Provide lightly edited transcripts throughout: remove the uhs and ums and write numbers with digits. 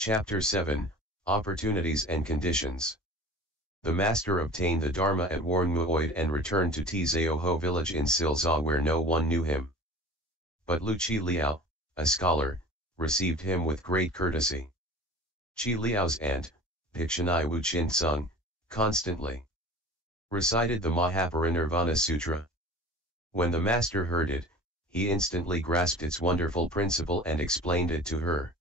Chapter 7, Opportunities and Conditions. The master obtained the Dharma at Warngmuoid and returned to Tzaoho village in Silza where no one knew him. But Lu Chi Liao, a scholar, received him with great courtesy. Chi Liao's aunt, Bhikshani Wu Chin Sung, constantly recited the Mahaparinirvana Sutra. When the master heard it, he instantly grasped its wonderful principle and explained it to her.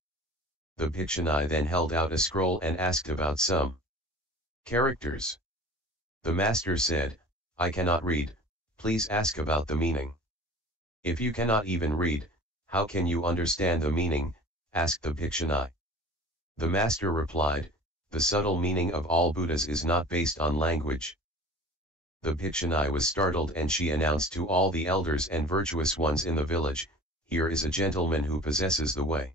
The Bhikshani then held out a scroll and asked about some characters. The master said, "I cannot read, please ask about the meaning." "If you cannot even read, how can you understand the meaning?" asked the Bhikshani. The master replied, "The subtle meaning of all Buddhas is not based on language." The Bhikshani was startled and she announced to all the elders and virtuous ones in the village, "Here is a gentleman who possesses the way.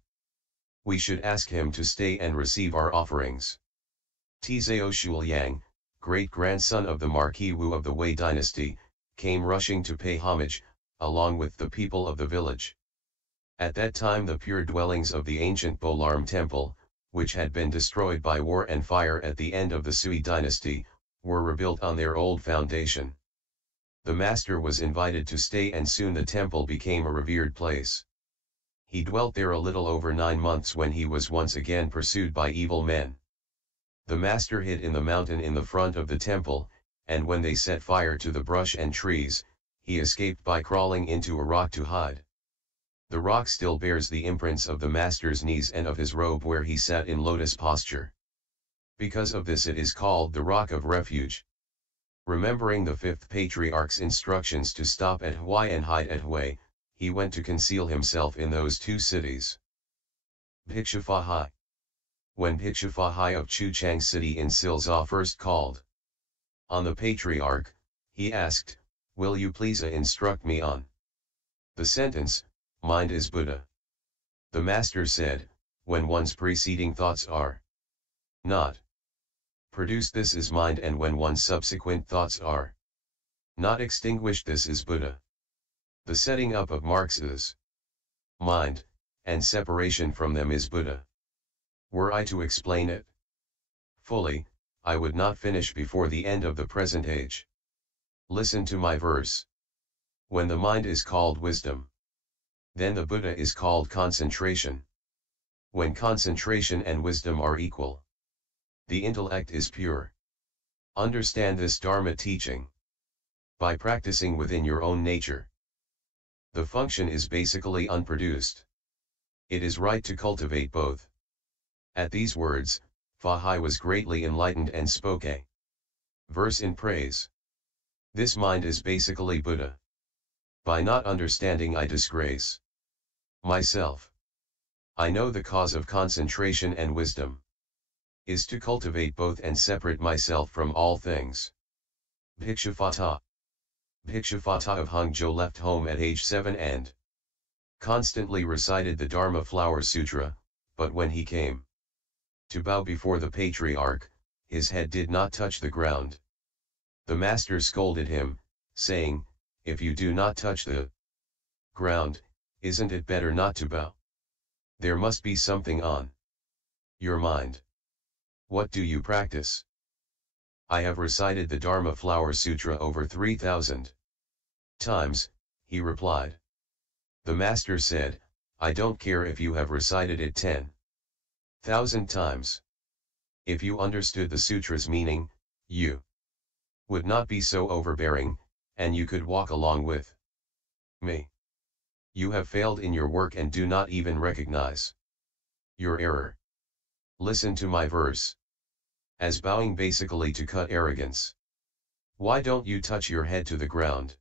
We should ask him to stay and receive our offerings." Tzao Shuliang, great-grandson of the Marquis Wu of the Wei dynasty, came rushing to pay homage, along with the people of the village. At that time the pure dwellings of the ancient Bolarm temple, which had been destroyed by war and fire at the end of the Sui dynasty, were rebuilt on their old foundation. The master was invited to stay and soon the temple became a revered place. He dwelt there a little over 9 months when he was once again pursued by evil men. The master hid in the mountain in the front of the temple, and when they set fire to the brush and trees, he escaped by crawling into a rock to hide. The rock still bears the imprints of the master's knees and of his robe where he sat in lotus posture. Because of this it is called the Rock of Refuge. Remembering the fifth patriarch's instructions to stop at Huai and hide at Hui, he went to conceal himself in those 2 cities. Bhikshafahai. When Bhikshafahai of Chuchang city in Silza first called on the Patriarch, he asked, "Will you please instruct me on the sentence, mind is Buddha?" The master said, "When one's preceding thoughts are not produced, this is mind, and when one's subsequent thoughts are not extinguished, this is Buddha. The setting up of marks is mind, and separation from them is Buddha." Were I to explain it fully, I would not finish before the end of the present age. Listen to my verse. When the mind is called wisdom, then the Buddha is called concentration. When concentration and wisdom are equal, the intellect is pure. Understand this Dharma teaching by practicing within your own nature. The function is basically unproduced. It is right to cultivate both. At these words, Fahai was greatly enlightened and spoke a verse in praise. This mind is basically Buddha. By not understanding I disgrace myself. I know the cause of concentration and wisdom is to cultivate both and separate myself from all things. Bhikshafata. Bhikshafata of Hangzhou left home at age 7 and constantly recited the Dharma Flower Sutra, but when he came to bow before the Patriarch, his head did not touch the ground. The master scolded him, saying, "If you do not touch the ground, isn't it better not to bow? There must be something on your mind. What do you practice?" "I have recited the Dharma Flower Sutra over 3,000 times, he replied. The master said, "I don't care if you have recited it 10,000 times. If you understood the sutra's meaning, you would not be so overbearing, and you could walk along with me. You have failed in your work and do not even recognize your error. Listen to my verse. As bowing basically to cut arrogance. Why don't you touch your head to the ground?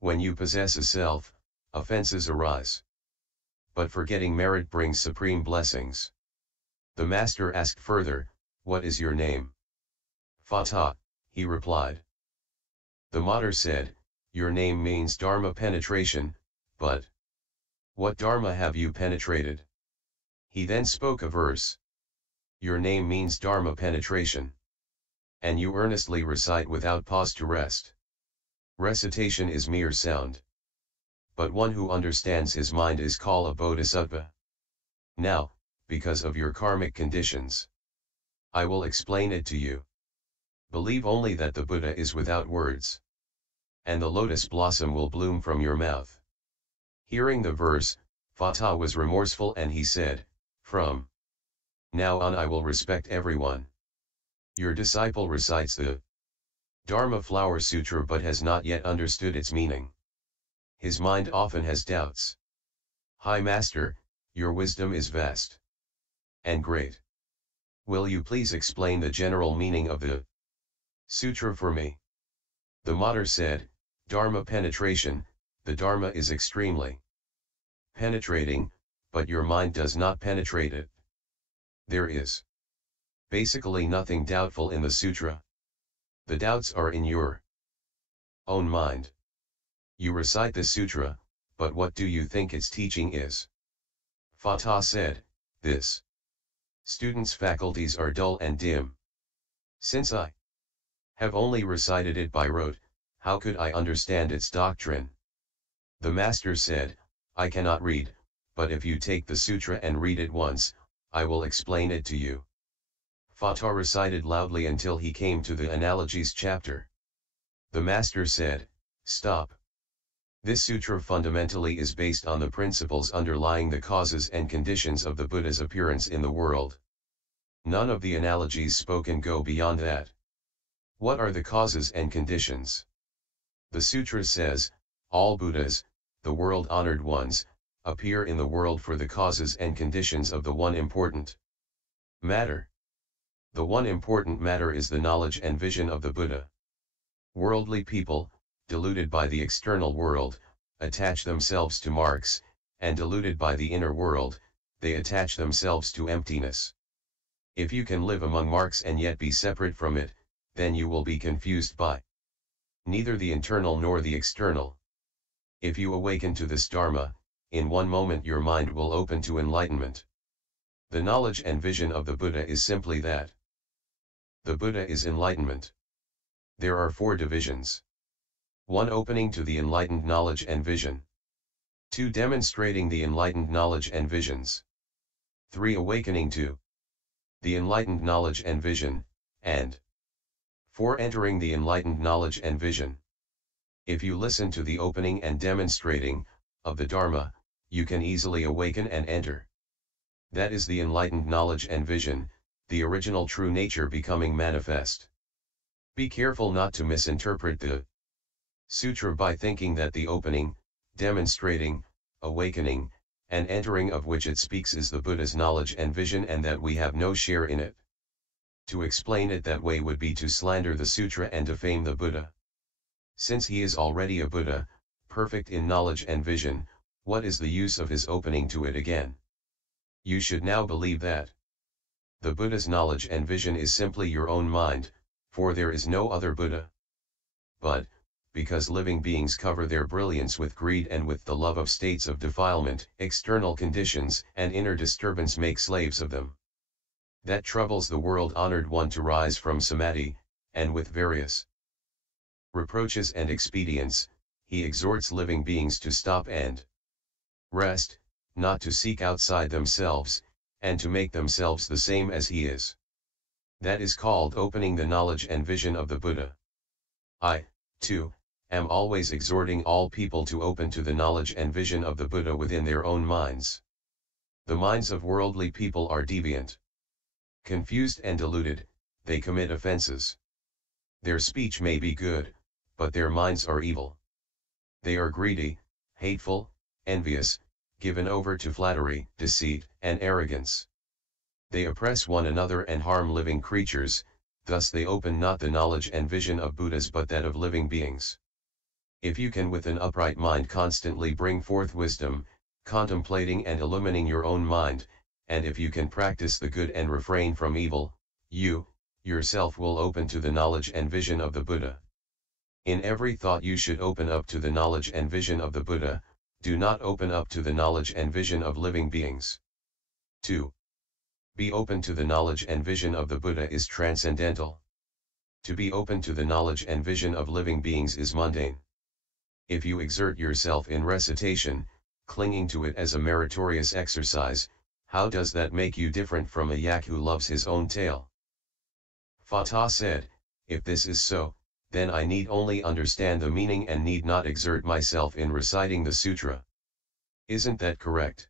When you possess a self, offenses arise. But forgetting merit brings supreme blessings." The master asked further, "What is your name?" "Fatah," he replied. The mater said, "Your name means Dharma penetration, but what Dharma have you penetrated?" He then spoke a verse. "Your name means Dharma penetration. And you earnestly recite without pause to rest. Recitation is mere sound. But one who understands his mind is called a bodhisattva. Now, because of your karmic conditions. I will explain it to you. Believe only that the Buddha is without words, and the lotus blossom will bloom from your mouth. Hearing the verse, Fata was remorseful and he said, from now on I will respect everyone. Your disciple recites the Dharma Flower Sutra but has not yet understood its meaning. His mind often has doubts. High Master, your wisdom is vast and great. Will you please explain the general meaning of the sutra for me? The Mater said, Dharma penetration, the Dharma is extremely penetrating, but your mind does not penetrate it. There is basically nothing doubtful in the sutra. The doubts are in your own mind. You recite the sutra, but what do you think its teaching is? Fata said, this student's faculties are dull and dim. Since I have only recited it by rote, how could I understand its doctrine? The Master said, I cannot read, but if you take the sutra and read it once, I will explain it to you. Fata recited loudly until he came to the analogies chapter. The Master said, stop. This sutra fundamentally is based on the principles underlying the causes and conditions of the Buddha's appearance in the world. None of the analogies spoken go beyond that. What are the causes and conditions? The sutra says, all Buddhas, the world-honored ones, appear in the world for the causes and conditions of the one important matter. The one important matter is the knowledge and vision of the Buddha. Worldly people, deluded by the external world, attach themselves to marks, and deluded by the inner world, they attach themselves to emptiness. If you can live among marks and yet be separate from it, then you will be confused by neither the internal nor the external. If you awaken to this Dharma, in one moment your mind will open to enlightenment. The knowledge and vision of the Buddha is simply that. The Buddha is enlightenment. There are 4 divisions. 1. Opening to the enlightened knowledge and vision. 2. Demonstrating the enlightened knowledge and visions. 3. Awakening to the enlightened knowledge and vision, and 4. Entering the enlightened knowledge and vision. If you listen to the opening and demonstrating of the Dharma, you can easily awaken and enter. That is the enlightened knowledge and vision, the original true nature becoming manifest. Be careful not to misinterpret the sutra by thinking that the opening, demonstrating, awakening, and entering of which it speaks is the Buddha's knowledge and vision and that we have no share in it. To explain it that way would be to slander the sutra and defame the Buddha. Since he is already a Buddha, perfect in knowledge and vision, what is the use of his opening to it again? You should now believe that the Buddha's knowledge and vision is simply your own mind, for there is no other Buddha. But, because living beings cover their brilliance with greed and with the love of states of defilement, external conditions and inner disturbance make slaves of them. That troubles the world-honored one to rise from samadhi, and with various reproaches and expedients, he exhorts living beings to stop and rest, not to seek outside themselves, and to make themselves the same as he is. That is called opening the knowledge and vision of the Buddha. I, too, am always exhorting all people to open to the knowledge and vision of the Buddha within their own minds. The minds of worldly people are deviant, confused and deluded, they commit offenses. Their speech may be good, but their minds are evil. They are greedy, hateful, envious, given over to flattery, deceit, and arrogance. They oppress one another and harm living creatures, thus they open not the knowledge and vision of Buddhas but that of living beings. If you can with an upright mind constantly bring forth wisdom, contemplating and illumining your own mind, and if you can practice the good and refrain from evil, you, yourself will open to the knowledge and vision of the Buddha. In every thought you should open up to the knowledge and vision of the Buddha, do not open up to the knowledge and vision of living beings. 2. Be open to the knowledge and vision of the Buddha is transcendental. To be open to the knowledge and vision of living beings is mundane. If you exert yourself in recitation, clinging to it as a meritorious exercise, How does that make you different from a yak who loves his own tail? Fatah said, if this is so, then I need only understand the meaning and need not exert myself in reciting the sutra. Isn't that correct?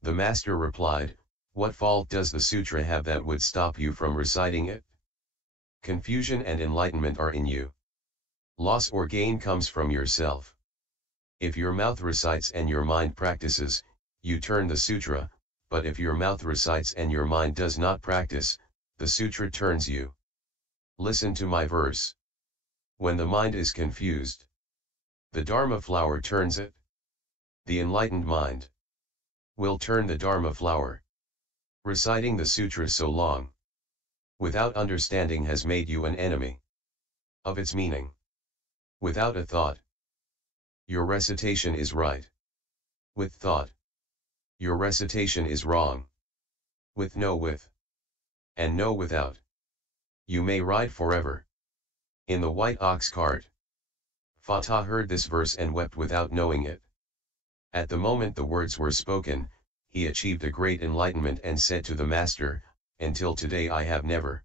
The master replied, what fault does the sutra have that would stop you from reciting it? Confusion and enlightenment are in you. Loss or gain comes from yourself. If your mouth recites and your mind practices, you turn the sutra, but if your mouth recites and your mind does not practice, the sutra turns you. Listen to my verse. When the mind is confused, the Dharma flower turns it. The enlightened mind will turn the Dharma flower. Reciting the sutra so long without understanding has made you an enemy of its meaning. Without a thought, your recitation is right. With thought, your recitation is wrong. With and no without, you may ride forever in the white ox cart. Fatah heard this verse and wept without knowing it. At the moment the words were spoken, he achieved a great enlightenment and said to the master, until today I have never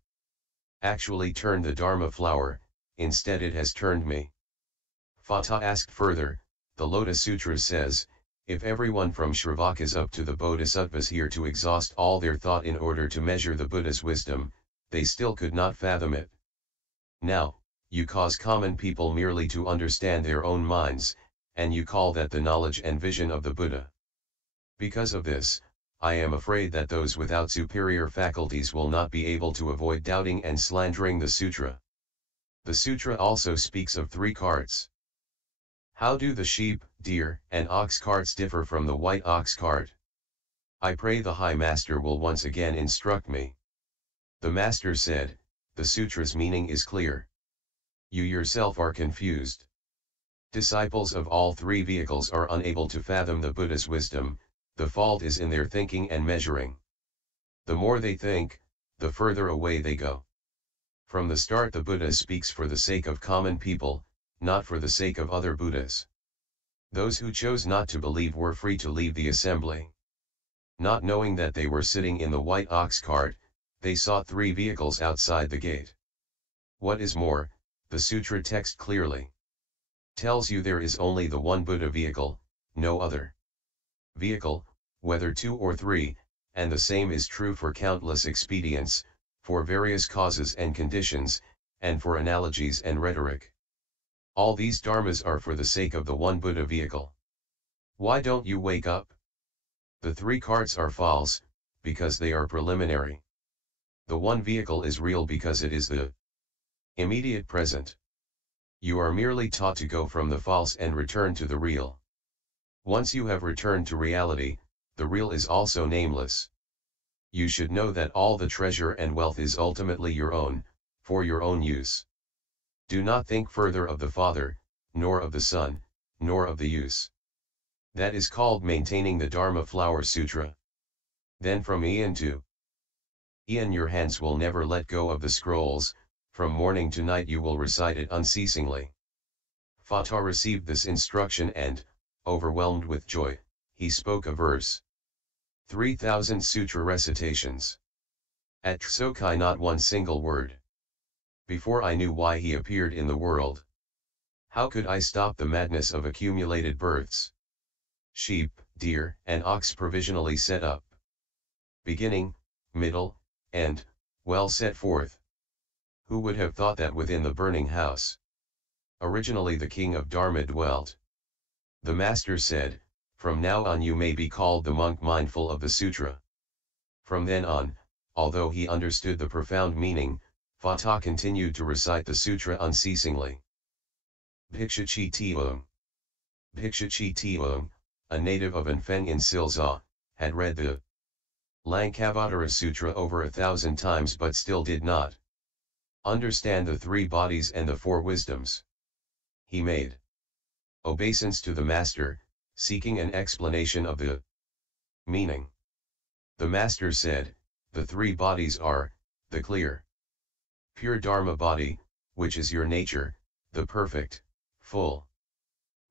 actually turned the Dharma flower, instead it has turned me. Fatah asked further, the Lotus Sutra says, if everyone from Shravakas up to the Bodhisattvas here to exhaust all their thought in order to measure the Buddha's wisdom, they still could not fathom it. Now, you cause common people merely to understand their own minds, and you call that the knowledge and vision of the Buddha. Because of this, I am afraid that those without superior faculties will not be able to avoid doubting and slandering the sutra. The sutra also speaks of 3 carts. How do the sheep, deer, and ox carts differ from the white ox cart? I pray the High Master will once again instruct me. The Master said, the sutra's meaning is clear. You yourself are confused. Disciples of all 3 vehicles are unable to fathom the Buddha's wisdom, the fault is in their thinking and measuring. The more they think, the further away they go. From the start the Buddha speaks for the sake of common people, not for the sake of other Buddhas. Those who chose not to believe were free to leave the assembly. Not knowing that they were sitting in the white ox cart, they saw 3 vehicles outside the gate. What is more, the sutra text clearly tells you there is only the one Buddha vehicle, no other vehicle, whether 2 or 3, and the same is true for countless expedients, for various causes and conditions, and for analogies and rhetoric. All these dharmas are for the sake of the one Buddha vehicle. Why don't you wake up? The 3 carts are false, because they are preliminary. The one vehicle is real because it is the immediate present. You are merely taught to go from the false and return to the real. Once you have returned to reality, the real is also nameless. You should know that all the treasure and wealth is ultimately your own, for your own use. Do not think further of the Father, nor of the Son, nor of the use. That is called maintaining the Dharma Flower Sutra. Then from Eon to Eon your hands will never let go of the scrolls, from morning to night you will recite it unceasingly. Fatah received this instruction and, overwhelmed with joy, he spoke a verse. 3,000 sutra recitations. At Tsokai not one single word. Before I knew why he appeared in the world. How could I stop the madness of accumulated births? Sheep, deer, and ox provisionally set up. Beginning, middle, end, well set forth. Who would have thought that within the burning house originally the king of Dharma dwelt? The master said, from now on you may be called the monk mindful of the sutra. From then on, although he understood the profound meaning, Fatah continued to recite the sutra unceasingly. Bhikshachi Tiong. Bhikshachi Tiong, a native of Anfeng in Silza, had read the Lankavatara Sutra over 1,000 times but still did not understand the 3 bodies and the 4 wisdoms. He made obeisance to the master, seeking an explanation of the meaning. The master said, the 3 bodies are, the clear, pure Dharma body, which is your nature, the perfect, full,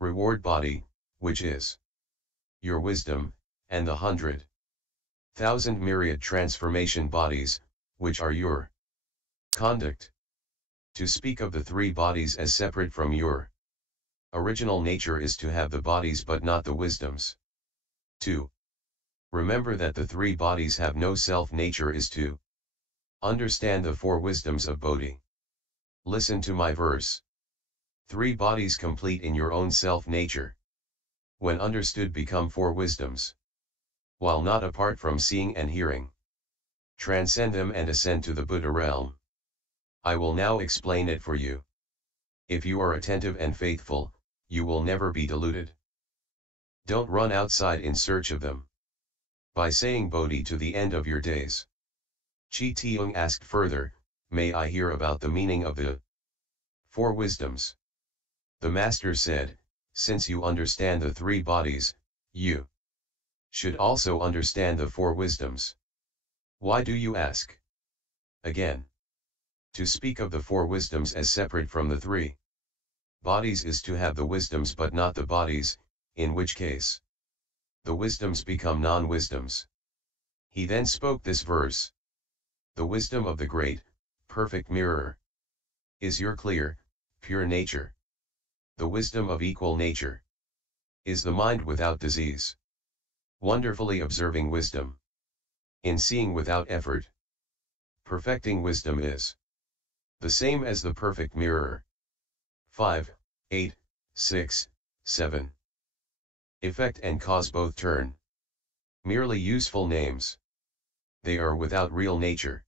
reward body, which is your wisdom, and the 100 thousand myriad transformation bodies, which are your conduct. To speak of the three bodies as separate from your original nature is to have the bodies but not the wisdoms. 2. Remember that the three bodies have no self-nature is to understand the four wisdoms of Bodhi. Listen to my verse. Three bodies complete in your own self-nature, when understood, become four wisdoms. While not apart from seeing and hearing, transcend them and ascend to the Buddha realm. I will now explain it for you. If you are attentive and faithful, you will never be deluded. Don't run outside in search of them. By saying Bodhi to the end of your days. Chi Tiong asked further, may I hear about the meaning of the four wisdoms? The master said, since you understand the three bodies, you should also understand the four wisdoms. Why do you ask? Again, to speak of the four wisdoms as separate from the three bodies is to have the wisdoms but not the bodies, in which case the wisdoms become non-wisdoms. He then spoke this verse. The wisdom of the great, perfect mirror is your clear, pure nature. The wisdom of equal nature is the mind without disease. Wonderfully observing wisdom. In seeing without effort. Perfecting wisdom is the same as the perfect mirror. 5, 8, 6, 7. Effect and cause both turn. Merely useful names. They are without real nature.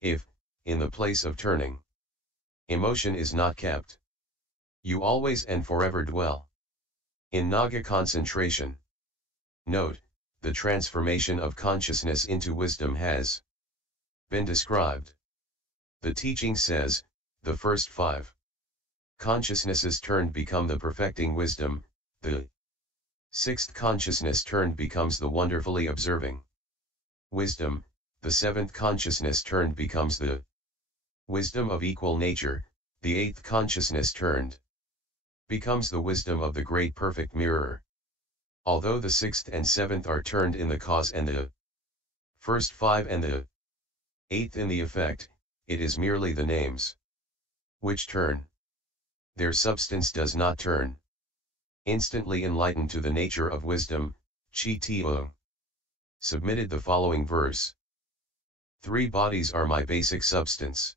If, in the place of turning, emotion is not kept, you always and forever dwell in Naga concentration. Note, the transformation of consciousness into wisdom has been described. The teaching says, the first 5 consciousnesses turned become the perfecting wisdom, the 6th consciousness turned becomes the wonderfully observing wisdom, the 7th consciousness turned becomes the wisdom of equal nature, the 8th consciousness turned becomes the wisdom of the great perfect mirror. Although the 6th and 7th are turned in the cause and the first 5 and the 8th in the effect, it is merely the names which turn. Their substance does not turn. Instantly enlightened to the nature of wisdom, Chi Tiong submitted the following verse. Three bodies are my basic substance.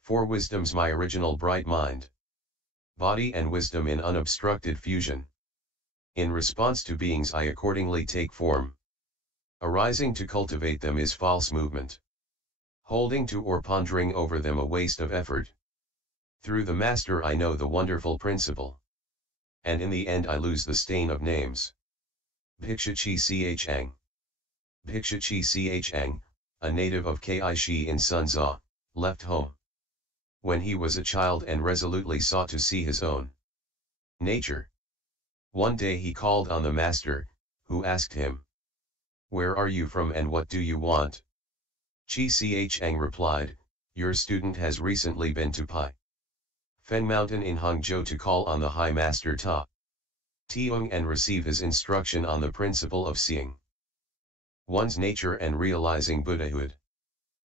Four wisdoms my original bright mind. Body and wisdom in unobstructed fusion. In response to beings I accordingly take form. Arising to cultivate them is false movement. Holding to or pondering over them a waste of effort. Through the master I know the wonderful principle. And in the end I lose the stain of names. Bhiksha Chi Chang. Bhiksha Chi Chang, a native of Kishi in Sunza, left home when he was a child and resolutely sought to see his own nature. One day he called on the master, who asked him, where are you from and what do you want? Chi Chang replied, your student has recently been to Pai Fen Mountain in Hangzhou to call on the High Master Ta Tiong and receive his instruction on the principle of seeing one's nature and realizing Buddhahood.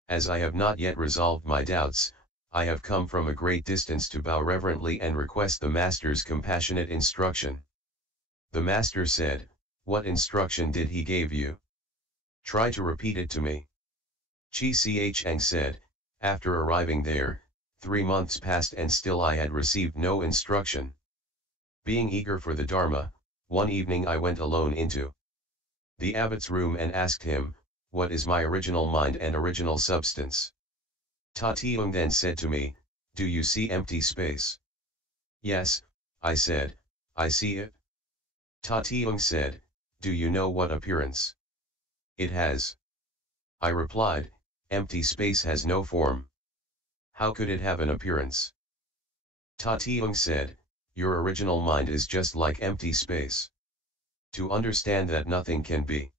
As I have not yet resolved my doubts, I have come from a great distance to bow reverently and request the Master's compassionate instruction. The Master said, what instruction did he give you? Try to repeat it to me. Chi Chang said, after arriving there, 3 months passed and still I had received no instruction. Being eager for the Dharma, one evening I went alone into the abbot's room and asked him, what is my original mind and original substance? Ta Tiong then said to me, do you see empty space? Yes, I said, I see it. Ta Tiong said, do you know what appearance it has? I replied, empty space has no form. How could it have an appearance? Ta Tiong said, your original mind is just like empty space. To understand that nothing can be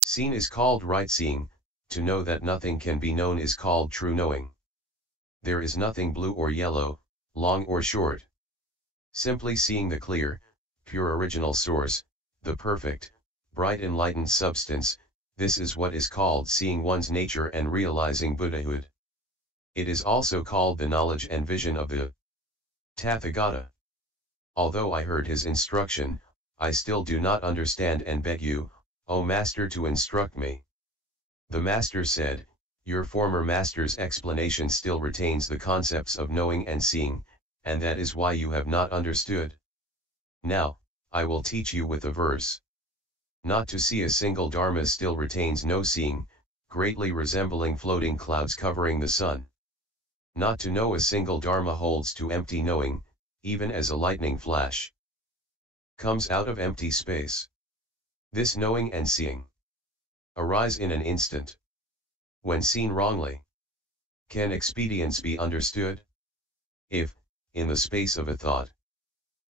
seen is called right seeing, to know that nothing can be known is called true knowing. There is nothing blue or yellow, long or short. Simply seeing the clear, pure original source, the perfect, bright enlightened substance, This is what is called seeing one's nature and realizing Buddhahood. It is also called the knowledge and vision of the Tathagata. Although I heard his instruction, I still do not understand and beg you, O Master, to instruct me. The Master said, your former Master's explanation still retains the concepts of knowing and seeing, and that is why you have not understood. Now, I will teach you with a verse. Not to see a single Dharma still retains no seeing, greatly resembling floating clouds covering the sun. Not to know a single Dharma holds to empty knowing, even as a lightning flash comes out of empty space. This knowing and seeing arise in an instant. When seen wrongly, can expedience be understood? If, in the space of a thought,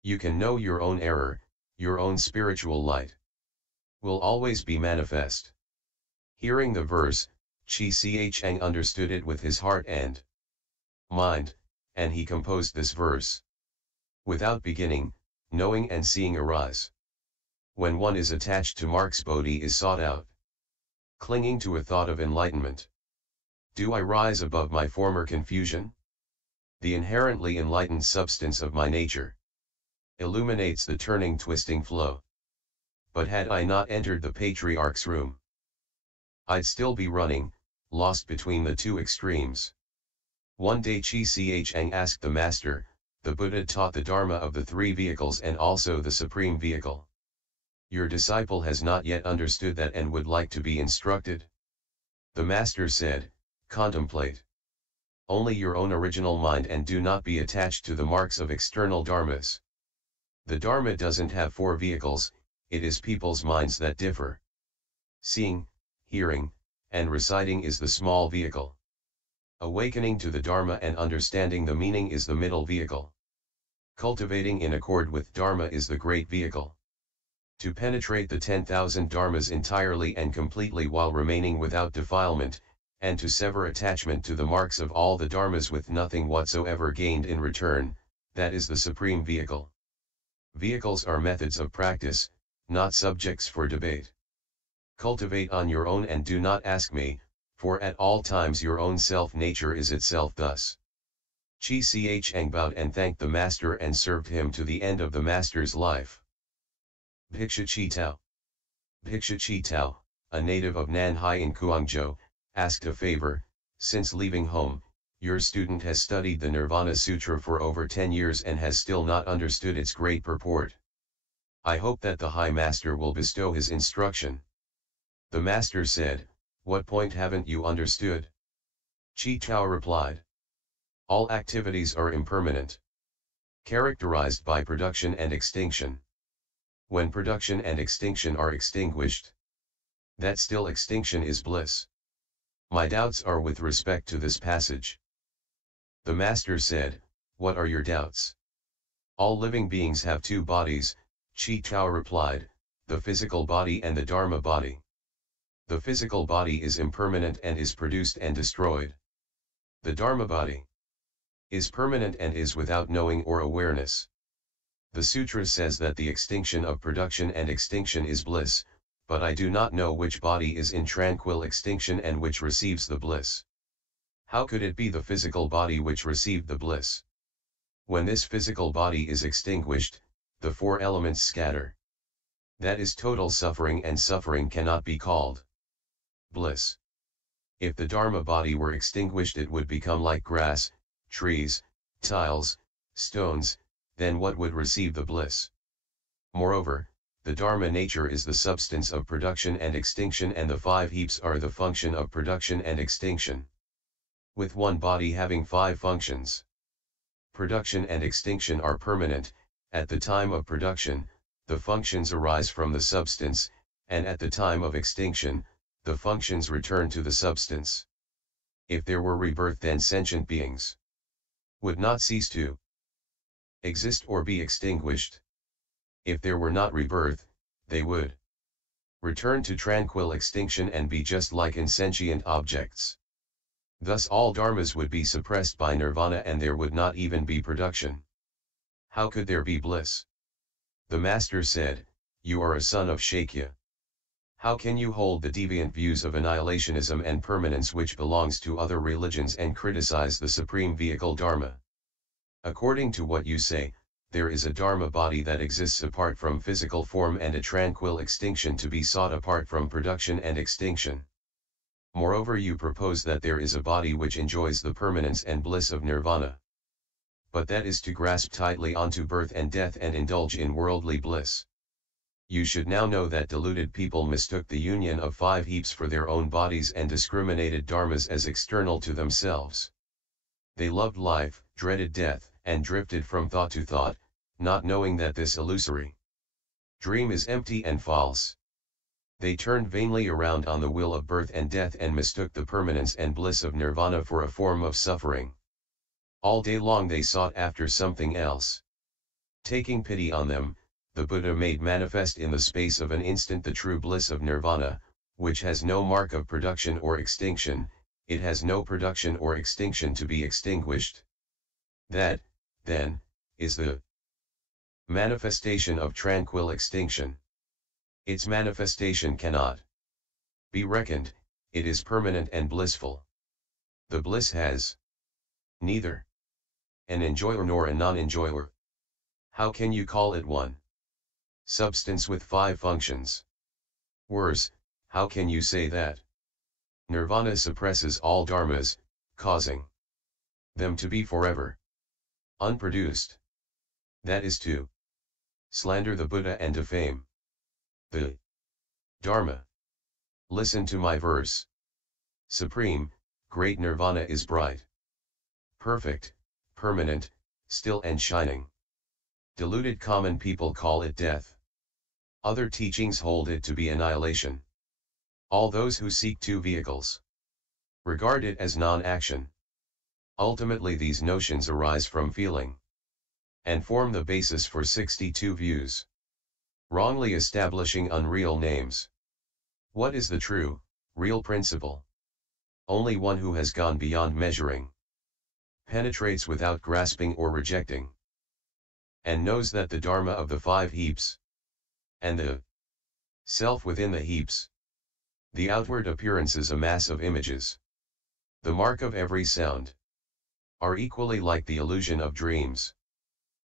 you can know your own error, your own spiritual light will always be manifest. Hearing the verse, Chi Chang understood it with his heart and mind, and he composed this verse. Without beginning, knowing and seeing arise. When one is attached to marks, bodhi is sought out. Clinging to a thought of enlightenment. Do I rise above my former confusion? The inherently enlightened substance of my nature illuminates the turning, twisting flow. But had I not entered the Patriarch's room, I'd still be running, lost between the two extremes. One day Chi Chang asked the Master, the Buddha taught the Dharma of the three vehicles and also the supreme vehicle. Your disciple has not yet understood that and would like to be instructed. The Master said, contemplate only your own original mind and do not be attached to the marks of external dharmas. The Dharma doesn't have four vehicles, it is people's minds that differ. Seeing, hearing, and reciting is the small vehicle. Awakening to the Dharma and understanding the meaning is the middle vehicle. Cultivating in accord with Dharma is the great vehicle. To penetrate the 10,000 Dharmas entirely and completely while remaining without defilement, and to sever attachment to the marks of all the Dharmas with nothing whatsoever gained in return, that is the supreme vehicle. Vehicles are methods of practice, not subjects for debate. Cultivate on your own and do not ask me, for at all times your own self-nature is itself thus. Chi Chang bowed and thanked the Master and served him to the end of the Master's life. Bhiksha Chi Tao. Bhiksha Chi Tao, a native of Nanhai in Guangzhou, asked a favor. Since leaving home, your student has studied the Nirvana Sutra for over 10 years and has still not understood its great purport. I hope that the High Master will bestow his instruction. The Master said, what point haven't you understood? Chi Tao replied. All activities are impermanent, characterized by production and extinction. When production and extinction are extinguished, that still extinction is bliss. My doubts are with respect to this passage. The Master said, what are your doubts? All living beings have two bodies, Chi Tao replied, the physical body and the Dharma body. The physical body is impermanent and is produced and destroyed. The Dharma body is permanent and is without knowing or awareness. The sutra says that the extinction of production and extinction is bliss, but I do not know which body is in tranquil extinction and which receives the bliss. How could it be the physical body which received the bliss? When this physical body is extinguished, the four elements scatter. That is total suffering, and suffering cannot be called bliss. If the Dharma body were extinguished, it would become like grass, trees, tiles, stones, then what would receive the bliss? Moreover, the Dharma nature is the substance of production and extinction, and the five heaps are the function of production and extinction. With one body having five functions, production and extinction are permanent. At the time of production, the functions arise from the substance, and at the time of extinction, the functions return to the substance. If there were rebirth, then sentient beings would not cease to exist or be extinguished. If there were not rebirth, they would return to tranquil extinction and be just like insentient objects. Thus all dharmas would be suppressed by nirvana and there would not even be production. How could there be bliss? The Master said, you are a son of Shakya. How can you hold the deviant views of annihilationism and permanence which belongs to other religions and criticize the supreme vehicle Dharma? According to what you say, there is a Dharma body that exists apart from physical form and a tranquil extinction to be sought apart from production and extinction. Moreover, you propose that there is a body which enjoys the permanence and bliss of nirvana. But that is to grasp tightly onto birth and death and indulge in worldly bliss. You should now know that deluded people mistook the union of 5 heaps for their own bodies and discriminated dharmas as external to themselves. They loved life, dreaded death, and drifted from thought to thought, not knowing that this illusory dream is empty and false. They turned vainly around on the wheel of birth and death and mistook the permanence and bliss of nirvana for a form of suffering. All day long they sought after something else. Taking pity on them, the Buddha made manifest in the space of an instant the true bliss of nirvana, which has no mark of production or extinction. It has no production or extinction to be extinguished. That, then, is the manifestation of tranquil extinction. Its manifestation cannot be reckoned, it is permanent and blissful. The bliss has neither an enjoyer nor a non-enjoyer. How can you call it one substance with 5 functions? Worse, how can you say that nirvana suppresses all dharmas, causing them to be forever unproduced? That is to slander the Buddha and defame the Dharma. Listen to my verse. Supreme, great nirvana is bright, perfect, permanent, still and shining. Deluded common people call it death. Other teachings hold it to be annihilation. All those who seek 2 vehicles regard it as non-action. Ultimately these notions arise from feeling and form the basis for 62 views, wrongly establishing unreal names. What is the true, real principle? Only one who has gone beyond measuring, penetrates without grasping or rejecting, and knows that the Dharma of the 5 heaps, and the self within the heaps, the outward appearances a mass of images, the mark of every sound, are equally like the illusion of dreams.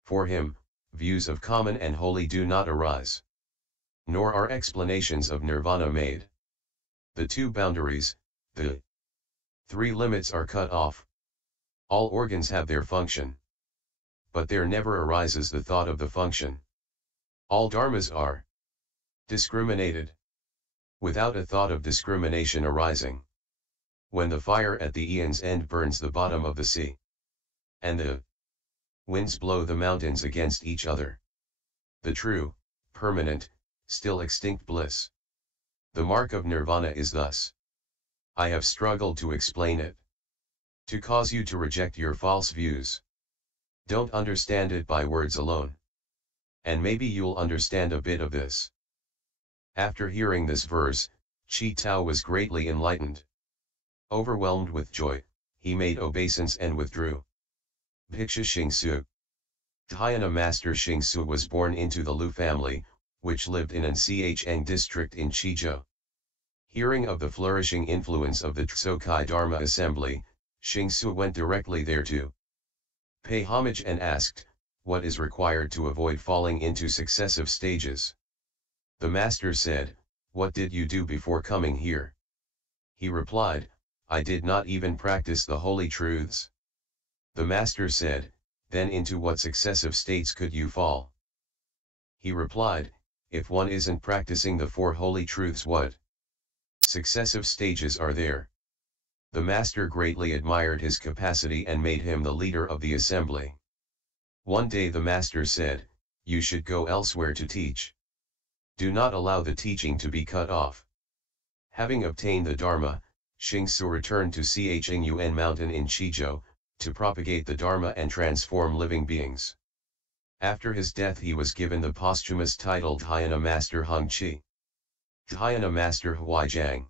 For him, views of common and holy do not arise, nor are explanations of nirvana made. The 2 boundaries, the 3 limits are cut off. All organs have their function, but there never arises the thought of the function. All dharmas are discriminated, without a thought of discrimination arising. When the fire at the aeon's end burns the bottom of the sea, and the winds blow the mountains against each other, the true, permanent, still extinct bliss, the mark of nirvana is thus. I have struggled to explain it, to cause you to reject your false views. Don't understand it by words alone, and maybe you'll understand a bit of this. After hearing this verse, Chi Tao was greatly enlightened. Overwhelmed with joy, he made obeisance and withdrew. Bhiksha Xingsu. Dhyana Master Xingsu was born into the Lu family, which lived in an Cheng district in Chizhou. Hearing of the flourishing influence of the Tsokai Dharma assembly, Xingsu went directly there to pay homage and asked, what is required to avoid falling into successive stages? The master said, what did you do before coming here? He replied, I did not even practice the holy truths. The master said, then into what successive states could you fall? He replied, if one isn't practicing the 4 holy truths, what successive stages are there? The master greatly admired his capacity and made him the leader of the assembly. One day the master said, you should go elsewhere to teach. Do not allow the teaching to be cut off. Having obtained the Dharma, Xingsu returned to Cheng Mountain in Chizhou, to propagate the Dharma and transform living beings. After his death he was given the posthumous title Dhyana Master Hung Chi. Dhyana Master Huizhang.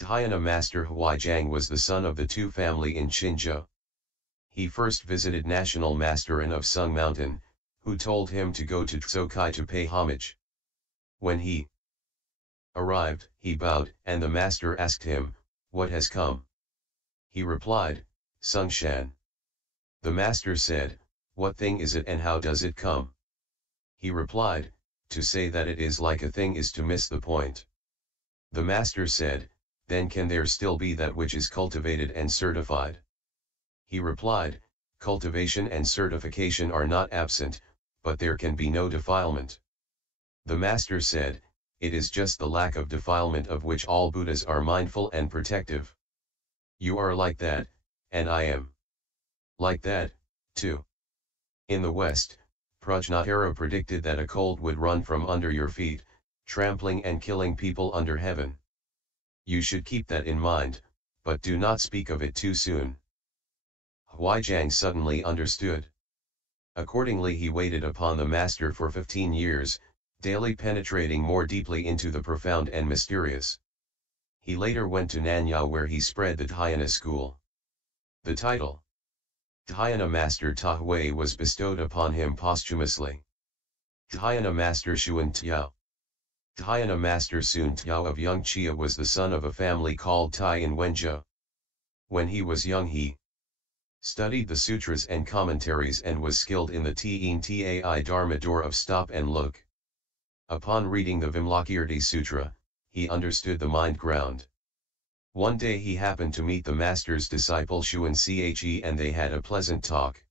Dhyana Master Huizhang was the son of the Tu family in Qinzhou. He first visited National Master An of Sung Mountain, who told him to go to Tsokai to pay homage. When he Arrived, he bowed, and the master asked him, "What has come?" He replied, "Sung Shan." The master said, "What thing is it and how does it come?" He replied, "To say that it is like a thing is to miss the point." The master said, "Then can there still be that which is cultivated and certified?" He replied, "Cultivation and certification are not absent, but there can be no defilement." The master said, "It is just the lack of defilement of which all Buddhas are mindful and protective. You are like that, and I am like that, too." In the West, Prajnatara predicted that a cold would run from under your feet, trampling and killing people under heaven. You should keep that in mind, but do not speak of it too soon. Huineng suddenly understood. Accordingly he waited upon the master for 15 years, daily penetrating more deeply into the profound and mysterious. He later went to Nanyao where he spread the Dhyana school. The title Dhyana Master Ta Hui was bestowed upon him posthumously. Dhyana Master Xuan Tiao. Dhyana Master Sun Tiao of Yangchia was the son of a family called Tai in Wenzhou. When he was young he studied the sutras and commentaries and was skilled in the T'en Tai Dharma door of stop and look. Upon reading the Vimalakirti Sutra, he understood the mind ground. One day he happened to meet the master's disciple Xuan Che and they had a pleasant talk.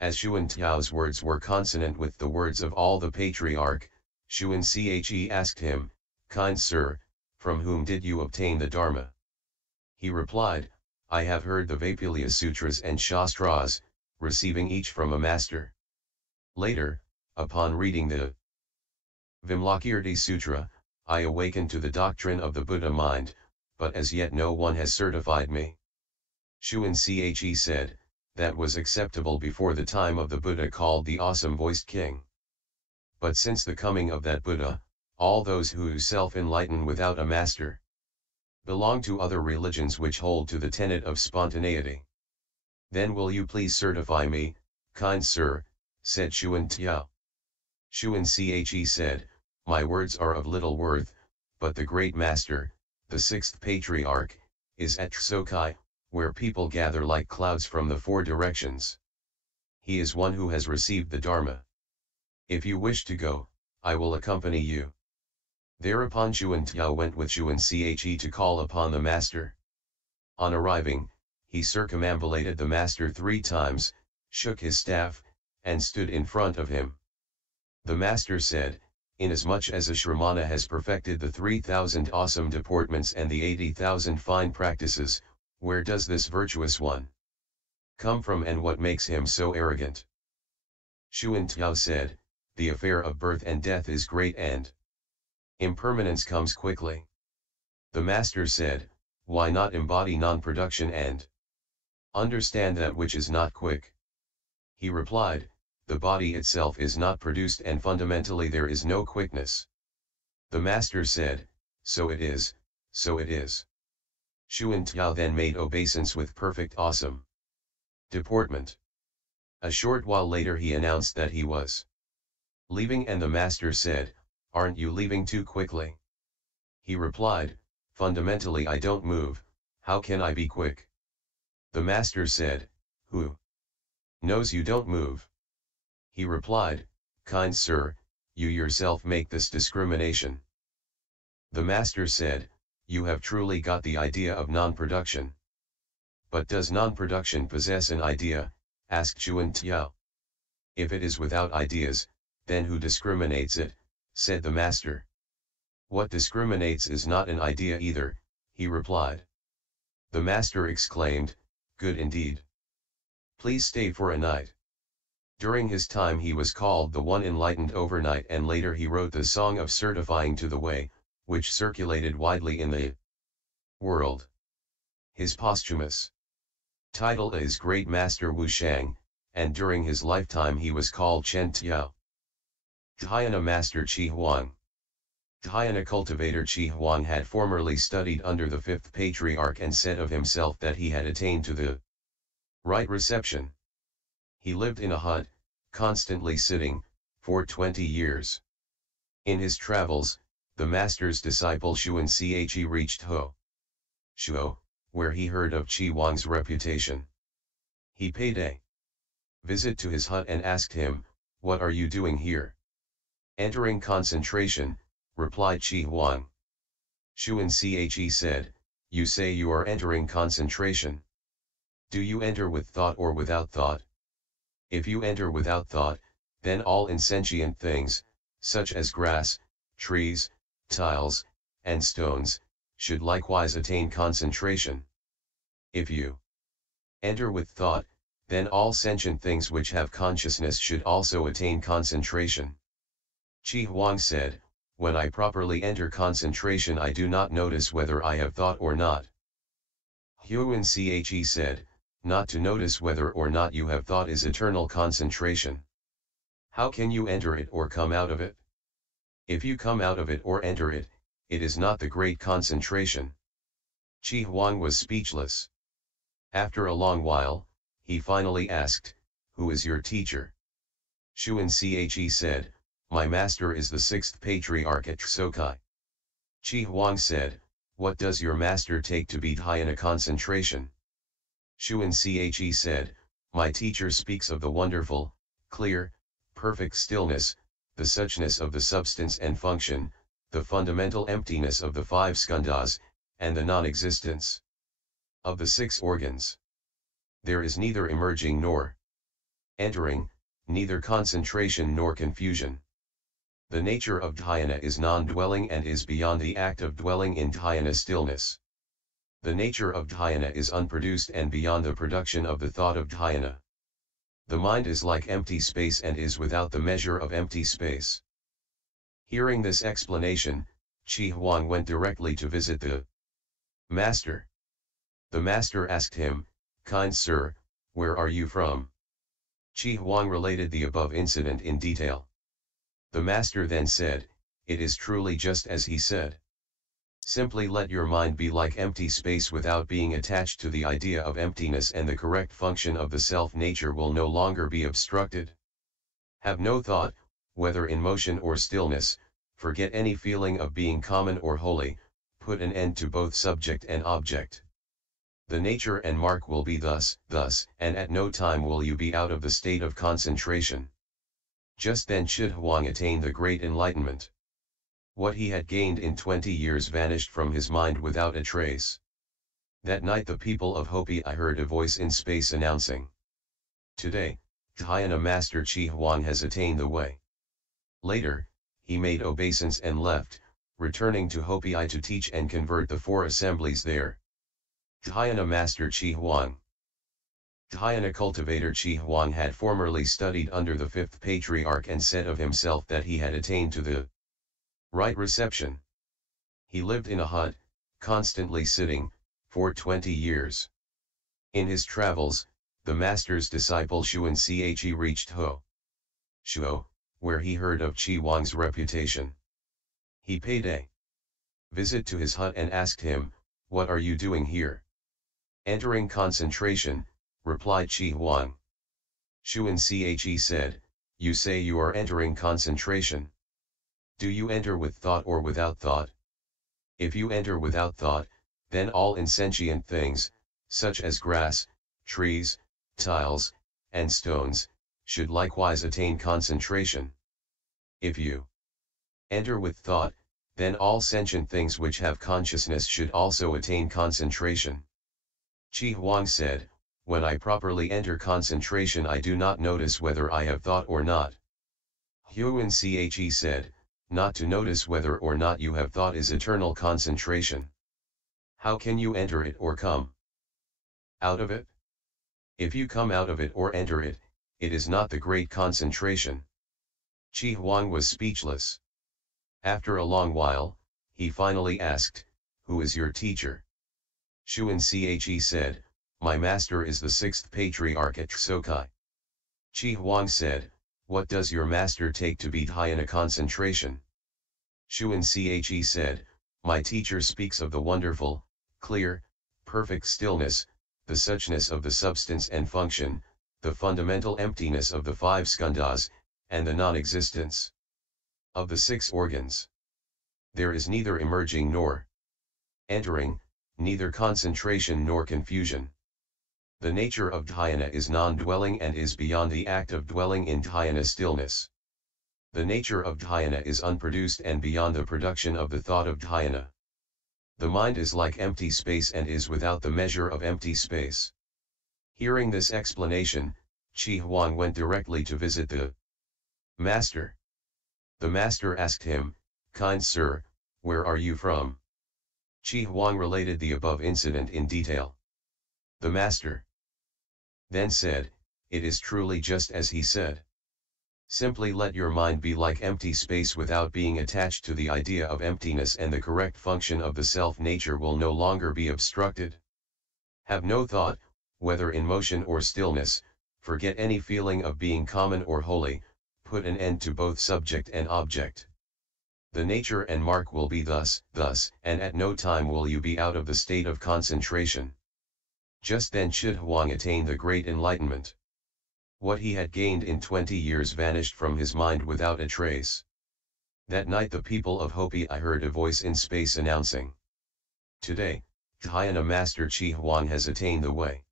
As Xuan Tiao's words were consonant with the words of all the Patriarch, Xuan Che asked him, "Kind sir, from whom did you obtain the Dharma?" He replied, "I have heard the Vaipulya Sutras and Shastras, receiving each from a master. Later, upon reading the Vimalakirti Sutra, I awakened to the doctrine of the Buddha mind, but as yet no one has certified me." Xuan Che said, "That was acceptable before the time of the Buddha called the awesome-voiced king. But since the coming of that Buddha, all those who self-enlighten without a master belong to other religions which hold to the tenet of spontaneity. Then will you please certify me, kind sir," said Xuan Tiao. Xuan Che said, "My words are of little worth, but the great master, the sixth patriarch, is at Tsokai, where people gather like clouds from the four directions. He is one who has received the Dharma. If you wish to go, I will accompany you." Thereupon Xuan Tiao went with Xuan Che to call upon the master. On arriving, he circumambulated the master 3 times, shook his staff, and stood in front of him. The master said, "Inasmuch as a Shramana has perfected the 3,000 awesome deportments and the 80,000 fine practices, where does this virtuous one come from and what makes him so arrogant?" Xuan Tiao said, "The affair of birth and death is great and impermanence comes quickly." The master said, "Why not embody non-production and understand that which is not quick?" He replied, "The body itself is not produced and fundamentally there is no quickness." The master said, "So it is, so it is." Xuan Tiao then made obeisance with perfect awesome deportment. A short while later he announced that he was leaving and the master said, "Aren't you leaving too quickly?" He replied, "Fundamentally I don't move, how can I be quick?" The master said, "Who knows you don't move?" He replied, "Kind sir, you yourself make this discrimination." The master said, "You have truly got the idea of non-production." "But does non-production possess an idea?" asked Xuan Tiao. "If it is without ideas, then who discriminates it?" said the master. "What discriminates is not an idea either," he replied. The master exclaimed, "Good indeed. Please stay for a night." During his time he was called the One Enlightened Overnight and later he wrote the Song of Certifying to the Way, which circulated widely in the world. His posthumous title is Great Master Wu Shang, and during his lifetime he was called Chen Tiao. Dhyana Master Chi Huang. Dhyana cultivator Chi Huang had formerly studied under the 5th Patriarch and said of himself that he had attained to the right reception. He lived in a hut, constantly sitting, for 20 years. In his travels, The master's disciple Huineng reached Shuo, where he heard of Qi Huang's reputation. He paid a visit to his hut and asked him, "What are you doing here?" "Entering concentration," replied Qi Huang. Huineng said, "You say you are entering concentration. Do you enter with thought or without thought? If you enter without thought, then all insentient things, such as grass, trees, tiles, and stones, should likewise attain concentration. If you enter with thought, then all sentient things which have consciousness should also attain concentration." Qi Huang said, "When I properly enter concentration I do not notice whether I have thought or not." Huineng said, "Not to notice whether or not you have thought is eternal concentration. How can you enter it or come out of it? If you come out of it or enter it, it is not the great concentration." Qi Huang was speechless. After a long while, he finally asked, "Who is your teacher?" Huineng said, "My master is the sixth patriarch at Sokai." Qi Huang said, "What does your master take to be dhyana concentration?" Huineng said, "My teacher speaks of the wonderful, clear, perfect stillness, the suchness of the substance and function, the fundamental emptiness of the five skandhas, and the non-existence of the six organs. There is neither emerging nor entering, neither concentration nor confusion. The nature of dhyana is non-dwelling and is beyond the act of dwelling in dhyana stillness. The nature of dhyana is unproduced and beyond the production of the thought of dhyana. The mind is like empty space and is without the measure of empty space." Hearing this explanation, Qi Huang went directly to visit the master. The master asked him, "Kind sir, where are you from?" Qi Huang related the above incident in detail. The master then said, "It is truly just as he said. Simply let your mind be like empty space without being attached to the idea of emptiness and the correct function of the self-nature will no longer be obstructed. Have no thought, whether in motion or stillness, forget any feeling of being common or holy, put an end to both subject and object. The nature and mark will be thus, and at no time will you be out of the state of concentration." Just then Qi Huang attained the great enlightenment. What he had gained in 20 years vanished from his mind without a trace. That night the people of Hopi heard a voice in space announcing, "Today, dhyana master Qi Huang has attained the way." Later, he made obeisance and left, returning to Hopi to teach and convert the 4 assemblies there. Dhyana master Qi Huang. Dhyana cultivator Qi Huang had formerly studied under the 5th patriarch and said of himself that he had attained to the right reception. He lived in a hut, constantly sitting, for 20 years. In his travels, the master's disciple Huineng reached Shuo, where he heard of Qi Huang's reputation. He paid a visit to his hut and asked him, "What are you doing here?" "Entering concentration," replied Qi Huang. Huineng said, "You say you are entering concentration. Do you enter with thought or without thought? If you enter without thought, then all insentient things, such as grass, trees, tiles, and stones, should likewise attain concentration. If you enter with thought, then all sentient things which have consciousness should also attain concentration." Qi Huang said, "When I properly enter concentration I do not notice whether I have thought or not." Huineng said, "Not to notice whether or not you have thought is eternal concentration. How can you enter it or come out of it? If you come out of it or enter it, it is not the great concentration." Qi Huang was speechless. After a long while, he finally asked, "Who is your teacher?" Huineng said, "My master is the 6th patriarch at Sokai." Qi Huang said, "What does your master take to be dhyana concentration?" Huineng said, "My teacher speaks of the wonderful, clear, perfect stillness, the suchness of the substance and function, the fundamental emptiness of the 5 skandhas, and the non-existence of the 6 organs. There is neither emerging nor entering, neither concentration nor confusion. The nature of dhyana is non-dwelling and is beyond the act of dwelling in dhyana stillness. The nature of dhyana is unproduced and beyond the production of the thought of dhyana. The mind is like empty space and is without the measure of empty space. Hearing this explanation, Chi Huang went directly to visit the master. The master asked him, "Kind sir, where are you from?" Chi Huang related the above incident in detail. The master then said, "It is truly just as he said. Simply let your mind be like empty space without being attached to the idea of emptiness, and the correct function of the self-nature will no longer be obstructed. Have no thought, whether in motion or stillness, forget any feeling of being common or holy, put an end to both subject and object. The nature and mark will be thus, and at no time will you be out of the state of concentration." Just then Chi Huang attained the great enlightenment. What he had gained in 20 years vanished from his mind without a trace. That night the people of Hopi heard a voice in space announcing, "Today, Dhyana Master Chi Huang has attained the way."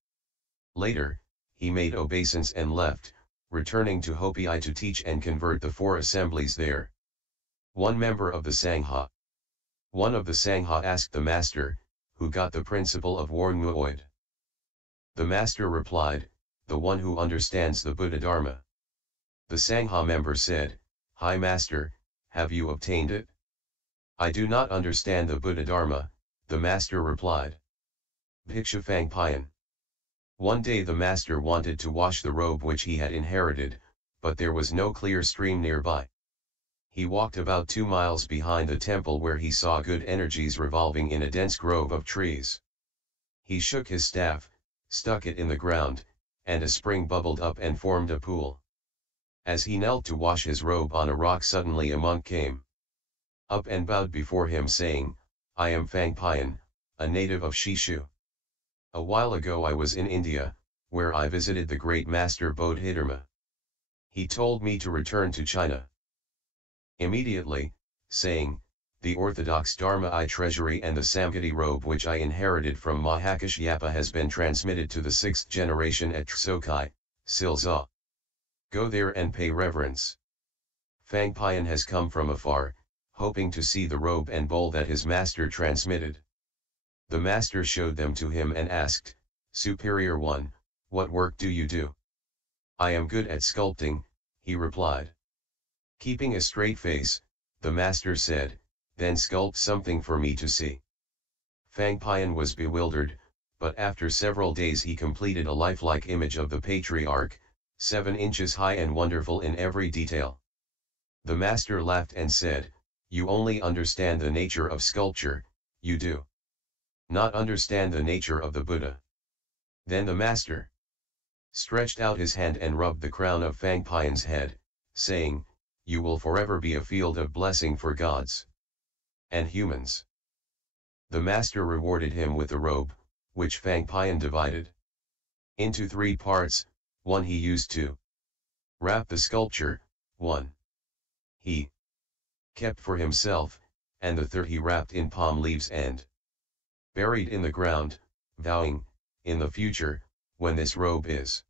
Later, he made obeisance and left, returning to Hopi to teach and convert the 4 assemblies there. One member of the Sangha. One of the Sangha asked the master, "Who got the principle of Warng Muoid?" The master replied, "The one who understands the Buddha Dharma." The Sangha member said, "Hi master, have you obtained it?" "I do not understand the Buddha Dharma," the master replied. Bhikshu Phangpayan. One day the master wanted to wash the robe which he had inherited, but there was no clear stream nearby. He walked about 2 miles behind the temple where he saw good energies revolving in a dense grove of trees. He shook his staff, stuck it in the ground, and a spring bubbled up and formed a pool. As he knelt to wash his robe on a rock, suddenly a monk came up and bowed before him saying, "I am Phangpayan, a native of Shishu. A while ago I was in India, where I visited the great master Bodhidharma. He told me to return to China immediately, saying, the orthodox Dharma treasury and the Samgati robe which I inherited from Mahakashyapa has been transmitted to the 6th generation at Tsokai, Silza. Go there and pay reverence." Phangpayan has come from afar, hoping to see the robe and bowl that his master transmitted. The master showed them to him and asked, "Superior one, what work do you do?" "I am good at sculpting," he replied. Keeping a straight face, the master said, "Then sculpt something for me to see." Phangpayan was bewildered, but after several days he completed a lifelike image of the Patriarch, 7 inches high and wonderful in every detail. The master laughed and said, "You only understand the nature of sculpture, you do not understand the nature of the Buddha." Then the master stretched out his hand and rubbed the crown of Phangpayan's head, saying, "You will forever be a field of blessing for gods and humans." The master rewarded him with the robe, which Phangpayan divided into 3 parts. One he used to wrap the sculpture, one he kept for himself, and the third he wrapped in palm leaves and buried in the ground, vowing, "In the future, when this robe is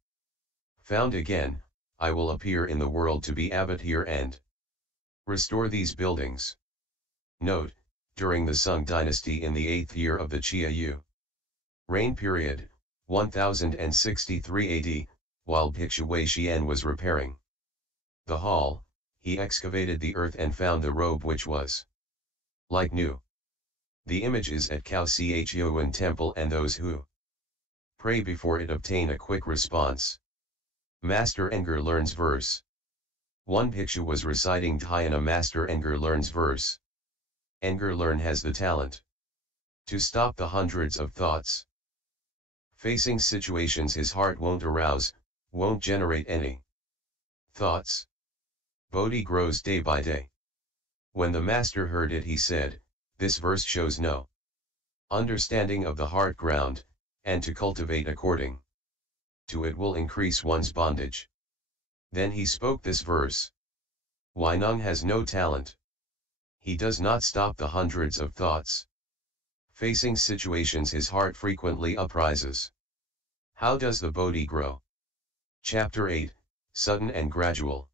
found again, I will appear in the world to be abbot here and restore these buildings." Note: during the Sung dynasty in the 8th year of the Qiayu reign period, 1063 AD, while Bhikshu Wei Xian was repairing the hall, he excavated the earth and found the robe which was like new. The image is at Khao Chuan temple, and those who pray before it obtain a quick response. Master Enger learns verse. One Bhikshu was reciting Dhyana. Master Enger learns verse. Enger learn has the talent to stop the hundreds of thoughts. Facing situations his heart won't arouse, won't generate any thoughts. Bodhi grows day by day. When the master heard it, he said, "This verse shows no understanding of the heart ground, and to cultivate according to it will increase one's bondage." Then he spoke this verse: Huineng has no talent. He does not stop the hundreds of thoughts. Facing situations his heart frequently uprises. How does the Bodhi grow? Chapter 8, Sudden and Gradual.